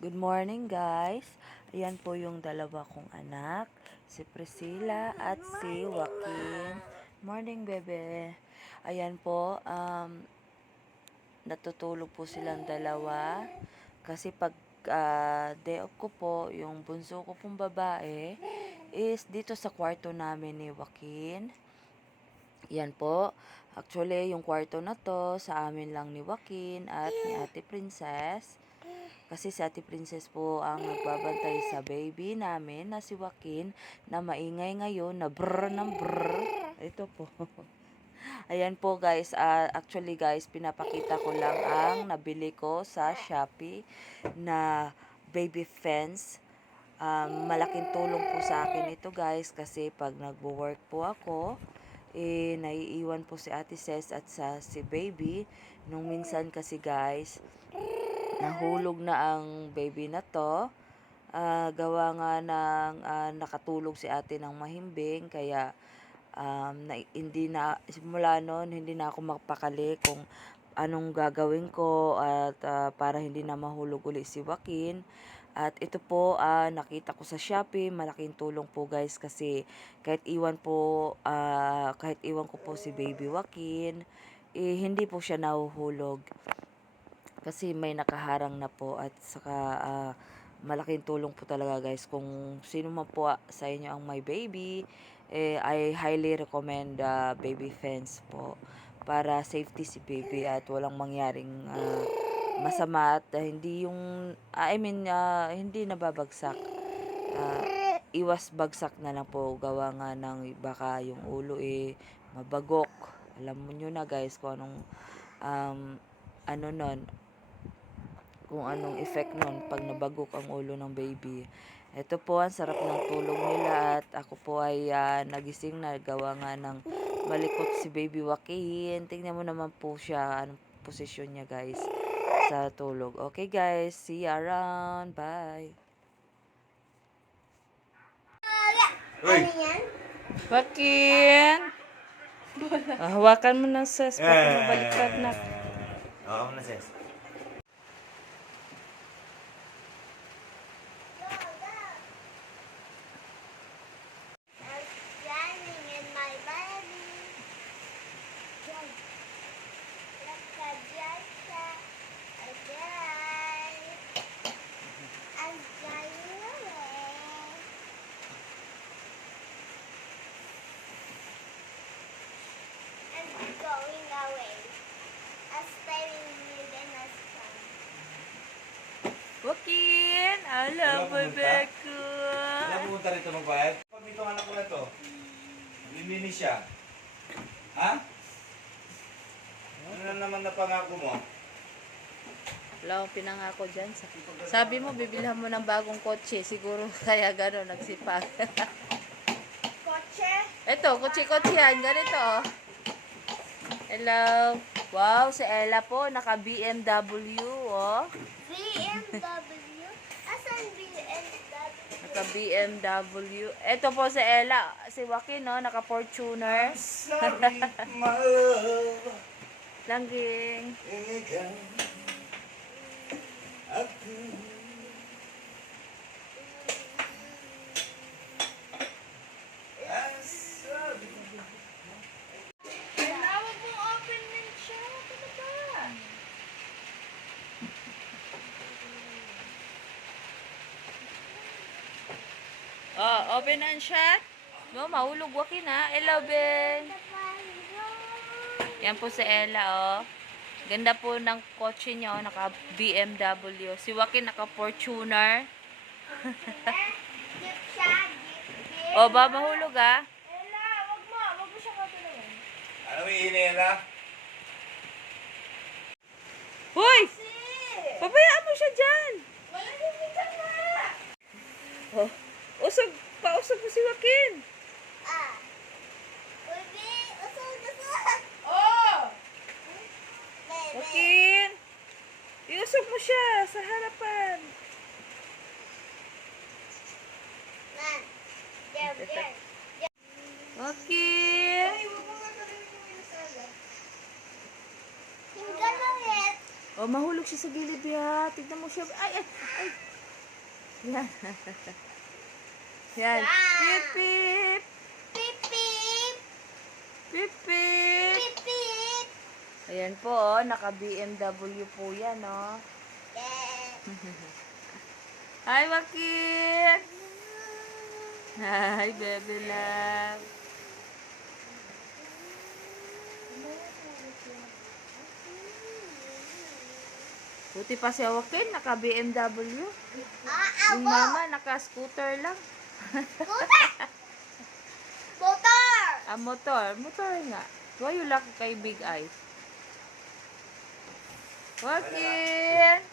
Good morning guys. Ayan po yung dalawa kong anak, si Priscilla at si Joaquin. Morning bebe. Ayan po, natutulog po silang dalawa. Kasi pag day off ko po, yung bunso ko pong babae is dito sa kwarto namin ni Joaquin. Yan po. Actually, yung kwarto na to sa amin lang ni Joaquin at ni Ate Princess. Kasi si Ate Princess po ang nagbabantay sa baby namin na si Joaquin na maingay ngayon na brr ng brr. Ito po. Ayan po guys, actually guys, pinapakita ko lang ang nabili ko sa Shopee na baby fence. Malaking tulong po sa akin ito guys kasi pag nagwo-work po ako, naiiwan po si Ate Ces at si baby. Nung minsan kasi guys, nahulog na ang baby na to. Gawa nga ng nakatulog si ate ng mahimbing. Kaya hindi na, simula noon, hindi na ako magpakali kung anong gagawin ko at para hindi na mahulog uli si Joaquin. At ito po, nakita ko sa Shopee, malaking tulong po guys kasi kahit iwan ko po si baby Joaquin, hindi po siya nahuhulog kasi may nakaharang na po at saka malaking tulong po talaga guys kung sino man po sa inyo ang may baby, I highly recommend baby fence po para safety si baby at walang mangyaring masama at hindi yung hindi nababagsak. Iwas bagsak na lang po gawa nga ng baka yung ulo mabagok. Alam mo nyo na guys kung anong nun, kung anong effect nun pag nabagok ang ulo ng baby. Ito po, ang sarap ng tulog nila at ako po ay nagising na gawa nga ng malikot si baby Joaquin. Tingnan mo naman po siya, anong posisyon niya guys sa tulog. Okay guys, see you around. Bye. Uy! Joaquin! Hawakan mo ng ses, baka mabaliktad na. Oo, mo na, sis. Going away. A staring you then a sun. Joaquin! Ala, bebe ko! Wala pumunta rito magbayad? Pag dito anak ko na to, nililinis siya. Ha? Ano na naman na pangako mo? Wala akong pinangako dyan. Sabi mo, bibilhan mo ng bagong kotse. Siguro kaya gano'n, nagsipag. Kotse? Ito, kotse-kotse yan. Ganito, oh. Hello. Wow, si Ella po, naka BMW, oh. BMW? Asan BMW? Naka BMW. Ito po si Ella. Si Joaquin, no, naka Fortuner. Sorry, my love. Langging. Ikaw, ako. Sorry. Tinawag mong open din siya. Ano ba? Oh, open and shut. No, mahulog Joaquin, ha. Hello, Ben. Yan po si Ella, oh. Ganda po ng kotse niya, oh. Naka BMW. Si Joaquin naka Fortuner. Gift siya. Gift. Oh, ba mahulog, ah. Ella, wag mo. Wag mo siya katulungan. Ano iinay na? Hoy! Si! Pabayaan mo siya dyan. Wala din ka na. Oh, pausog mo si Joaquin. Ah. Ubi, usog. Oh! Bebe. Joaquin! Iusog mo siya sa harapan. Man. There, there. Joaquin! Tingnan mo yan. Oh, mahulog siya sa gilid ya. Tignan mo siya. Ay, ay, ay. Yan. Yan. Pip, pip. Pip, pip. Pip, pip. Pip, pip. Ayan po, oh. Naka-BMW po yan, oh. Yeah. Hi, Joaquin. Hi, baby love. Buti pa si Joaquin, naka-BMW. Yung mama, naka-scooter lang. Motor. Motor. Motor nga. Why you lucky kay Big Eyes? Joaquin!